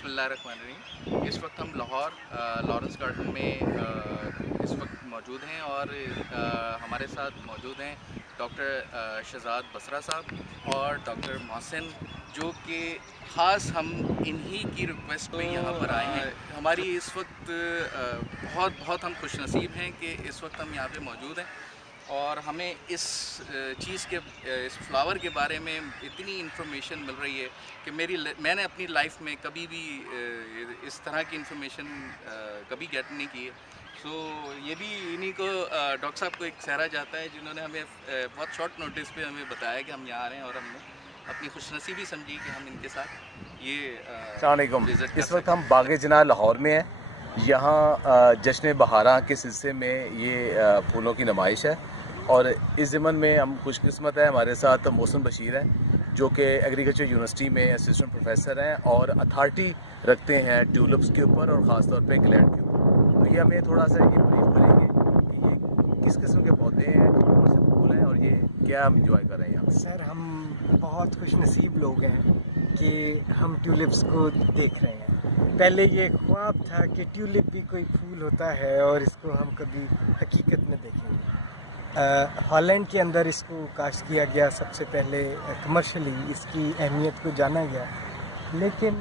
بسم اللہ الرحمن الرحیم. اس وقت ہم لاہور لارنس گارڈن میں اس وقت موجود ہیں اور ہمارے ساتھ موجود ہیں ڈاکٹر شہزاد بسرا صاحب اور ڈاکٹر محسن، جو کہ خاص ہم انہی کی ریکویسٹ پہ یہاں پر آئے ہیں. ہماری اس وقت بہت ہم خوش نصیب ہیں کہ اس وقت ہم یہاں پہ موجود ہیں اور ہمیں اس چیز کے اس فلاور کے بارے میں اتنی انفارمیشن مل رہی ہے کہ میں نے اپنی لائف میں کبھی بھی اس طرح کی انفارمیشن کبھی گیٹ نہیں کی ہے. سو یہ بھی انہی کو ڈاکٹر صاحب کو ایک سہرا جاتا ہے جنہوں نے ہمیں بہت شارٹ نوٹس پہ ہمیں بتایا کہ ہم یہاں آ رہے ہیں اور ہم نے اپنی خوش نصیبی سمجھی کہ ہم ان کے ساتھ یہ السلام علیکم. وزٹ کر اس وقت سکیں. ہم باغ جناح لاہور میں ہیں. یہاں جشن بہاراں کے سلسلے میں یہ پھولوں کی نمائش ہے اور اس ضمن میں ہم خوش قسمت ہیں، ہمارے ساتھ محسن بشیر ہیں جو کہ ایگریکلچر یونیورسٹی میں اسسٹنٹ پروفیسر ہیں اور اتھارٹی رکھتے ہیں ٹیولپس کے اوپر اور خاص طور پہ گلینڈ کے اوپر. تو یہ ہمیں تھوڑا سا یہ بریف کریں گے کہ یہ کس قسم کے پودے ہیں، کون سے پھول ہیں اور یہ کیا ہم انجوائے کر رہے ہیں یہاں. سر ہم بہت خوش نصیب لوگ ہیں کہ ہم ٹیولپس کو دیکھ رہے ہیں. پہلے یہ خواب تھا کہ ٹیولپ بھی کوئی پھول ہوتا ہے اور اس کو ہم کبھی حقیقت میں دیکھیں گے. ہالینڈ کے اندر اس کو کاشت کیا گیا سب سے پہلے کمرشلی، اس کی اہمیت کو جانا گیا، لیکن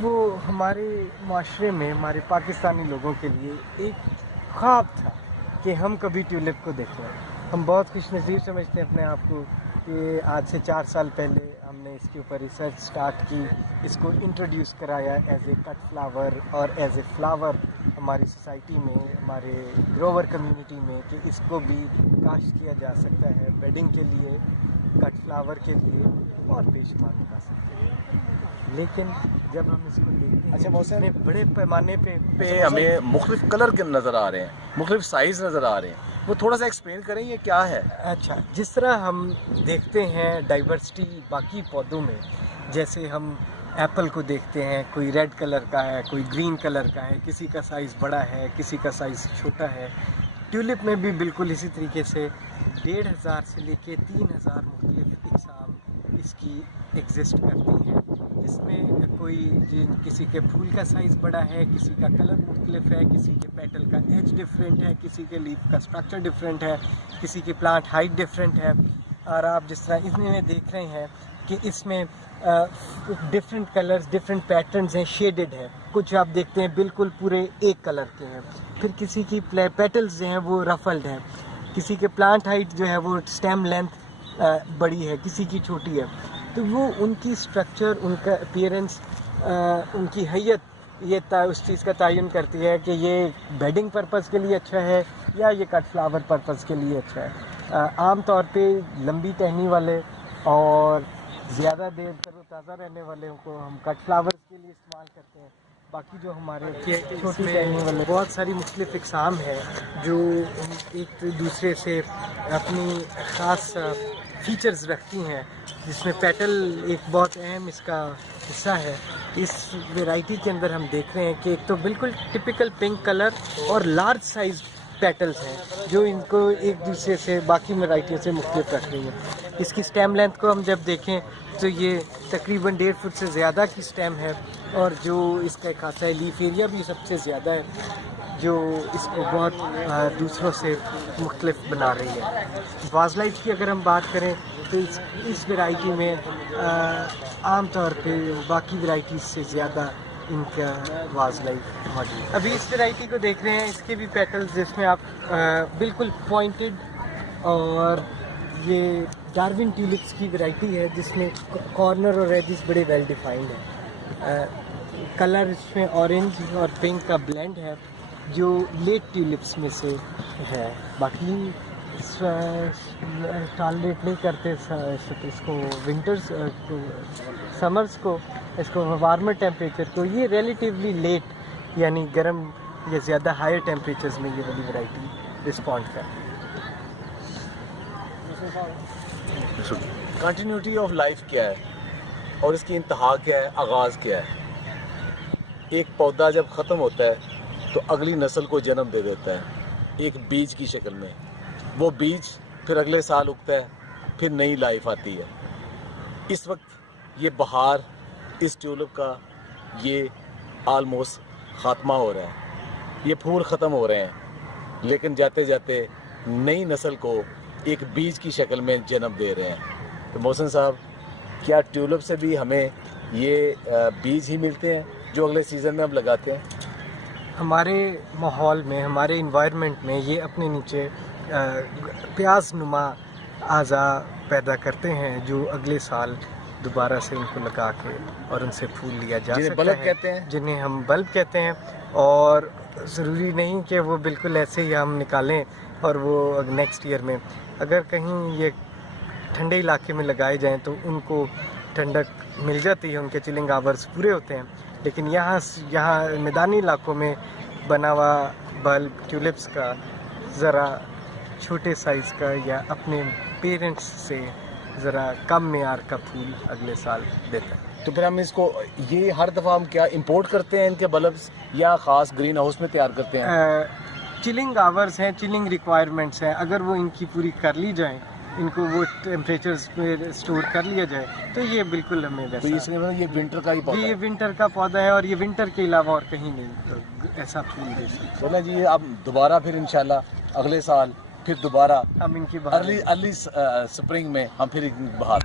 وہ ہمارے معاشرے میں ہمارے پاکستانی لوگوں کے لیے ایک خواب تھا کہ ہم کبھی ٹیولپ کو دیکھیں. ہم بہت خوش نصیب سمجھتے ہیں اپنے آپ کو کہ آج سے 4 سال پہلے ہم نے اس کے اوپر ریسرچ سٹارٹ کی، اس کو انٹروڈیوس کرایا ایز اے کٹ فلاور اور ایز اے فلاور ہماری سوسائٹی میں، ہمارے گروور کمیونٹی میں، کہ اس کو بھی کاشت کیا جا سکتا ہے بیڈنگ کے لیے، کٹ فلاور کے لیے اور بے شمار لگا سکتے ہیں. لیکن جب ہم اس کو دیکھتے ہیں اچھا محسن، اتنے بڑے پیمانے پہ ہمیں مختلف کلر کے نظر آ رہے ہیں، مختلف سائز نظر آ رہے ہیں، وہ تھوڑا سا ایکسپلین کریں یہ کیا ہے. اچھا، جس طرح ہم دیکھتے ہیں ڈائیورسٹی باقی پودوں میں، جیسے ہم ایپل کو دیکھتے ہیں، کوئی ریڈ کلر کا ہے، کوئی گرین کلر کا ہے، کسی کا سائز بڑا ہے، کسی کا سائز چھوٹا ہے. ٹیولپ میں بھی بالکل اسی طریقے سے 1500 سے لے کے 3000 مختلف اقسام اس کی ایگزسٹ کرتی ہیں، جس میں کسی کے پھول کا سائز بڑا ہے، کسی کا کلر مختلف ہے، کسی کے پیٹل کا ایج ڈفرینٹ ہے، کسی کے لیف کا سٹرکچر ڈفرینٹ ہے، کسی کی پلانٹ ہائٹ ڈفرینٹ ہے. اور آپ جس طرح اس میں دیکھ رہے ہیں کہ اس میں ڈفرینٹ کلرز، ڈفرینٹ پیٹرنز ہیں، شیڈڈ ہے. کچھ آپ دیکھتے ہیں بالکل پورے ایک کلر کے ہیں، پھر کسی کی پیٹلز جو ہیں وہ رفلڈ ہیں، کسی کے پلانٹ ہائٹ جو ہے وہ اسٹیم لینتھ بڑی ہے، کسی کی چھوٹی ہے. تو وہ ان کی سٹرکچر، ان کا اپیئرنس، ان کی حیت یہ اس چیز کا تعین کرتی ہے کہ یہ بیڈنگ پرپز کے لیے اچھا ہے یا یہ کٹ فلاور پرپز کے لیے اچھا ہے. عام طور پہ لمبی ٹہنی والے اور زیادہ دیر تر و تازہ رہنے والے کو ہم کٹ فلاورز کے لیے استعمال کرتے ہیں. باقی جو ہمارے چھوٹی ٹہنی والے بہت ساری مختلف اقسام ہیں جو ایک دوسرے سے اپنی خاص فیچرز رکھتی ہیں، جس میں پیٹل ایک بہت اہم اس کا حصہ ہے. اس ویرائٹی کے اندر ہم دیکھ رہے ہیں کہ ایک تو بالکل ٹپیکل پنک کلر اور لارج سائز پیٹلز ہیں جو ان کو ایک دوسرے سے باقی ویرائٹیوں سے مختلف رکھ رہی ہیں. اس کی سٹیم لینتھ کو ہم جب دیکھیں تو یہ تقریباً 1.5 فٹ سے زیادہ کی سٹیم ہے، اور جو اس کا ایک خاصہ لیف ایریا بھی سب سے زیادہ ہے، جو اس کو بہت دوسروں سے مختلف بنا رہی ہے. واز لائف کی اگر ہم بات کریں تو اس ویرائٹی میں عام طور پہ باقی ویرائٹیز سے زیادہ ان کا واز لائف موجود ہے. ابھی اس ویرائٹی کو دیکھ رہے ہیں، اس کے بھی پیٹلز جس میں آپ بالکل پوائنٹڈ، اور یہ ڈارون ٹیولپس کی ویرائٹی ہے جس میں کارنر اور ایجز بڑے ویل ڈیفائنڈ ہیں. کلر اس میں اورنج اور پنک کا بلینڈ ہے جو لیٹ ٹیولپس میں سے ہے. باقی ٹالریٹ نہیں کرتے اس کو ونٹرز کو، سمرز کو، اس کو وارمر ٹیمپریچر کو. یہ ریلیٹیولی لیٹ یعنی گرم یا زیادہ ہائر ٹیمپریچرز میں یہ والی ویرائٹی رسپونڈ کرتی ہے. کنٹینیوٹی آف لائف کیا ہے اور اس کی انتہا کیا ہے، آغاز کیا ہے؟ ایک پودا جب ختم ہوتا ہے تو اگلی نسل کو جنم دے دیتا ہے ایک بیج کی شکل میں. وہ بیج پھر اگلے سال اگتا ہے، پھر نئی لائف آتی ہے. اس وقت یہ بہار اس ٹیولپ کا یہ آلموسٹ خاتمہ ہو رہا ہے، یہ پھول ختم ہو رہے ہیں، لیکن جاتے جاتے نئی نسل کو ایک بیج کی شکل میں جنم دے رہے ہیں۔ تو محسن صاحب، کیا ٹیولپ سے بھی ہمیں یہ بیج ہی ملتے ہیں جو اگلے سیزن میں ہم لگاتے ہیں؟ ہمارے ماحول میں، ہمارے انوائرمنٹ میں یہ اپنے نیچے پیاز نما اعضاء پیدا کرتے ہیں جو اگلے سال دوبارہ سے ان کو لگا کے اور ان سے پھول لیا جا جنہیں سکتا بلب ہے، کہتے ہیں، جنہیں ہم بلب کہتے ہیں۔ اور ضروری نہیں کہ وہ بالکل ایسے ہی ہم نکالیں اور وہ نیکسٹ ایئر میں، اگر کہیں یہ ٹھنڈے علاقے میں لگائے جائیں تو ان کو ٹھنڈک مل جاتی ہے، ان کے چلنگ آورز پورے ہوتے ہیں۔ لیکن یہاں میدانی علاقوں میں بنا ہوا بلب ٹیولپس کا ذرا چھوٹے سائز کا یا اپنے پیرنٹس سے ذرا کم معیار کا پھول اگلے سال دیتا ہے۔ تو پھر ہم اس کو یہ ہر دفعہ ہم کیا امپورٹ کرتے ہیں ان کے بلبس، یا خاص گرین ہاؤس میں تیار کرتے ہیں؟ چلنگ آورز ہیں، چلنگ ریکوائرمنٹس ہیں، اگر وہ ان کی پوری کر لی جائیں، ان کو وہ ٹیمپریچرز پہ اسٹور کر لیا جائے تو یہ بالکل ہمیں تو اس ویسا، یہ ونٹر کا ہی پودا یہ ہے؟ ونٹر کا پودا ہے اور یہ ونٹر کے علاوہ اور کہیں نہیں ایسا پھول دے سکتے۔ چلیں جی، اب دوبارہ پھر انشاءاللہ اگلے سال پھر دوبارہ ہم ان کی بہار ارلی سپرنگ میں ہم پھر بہار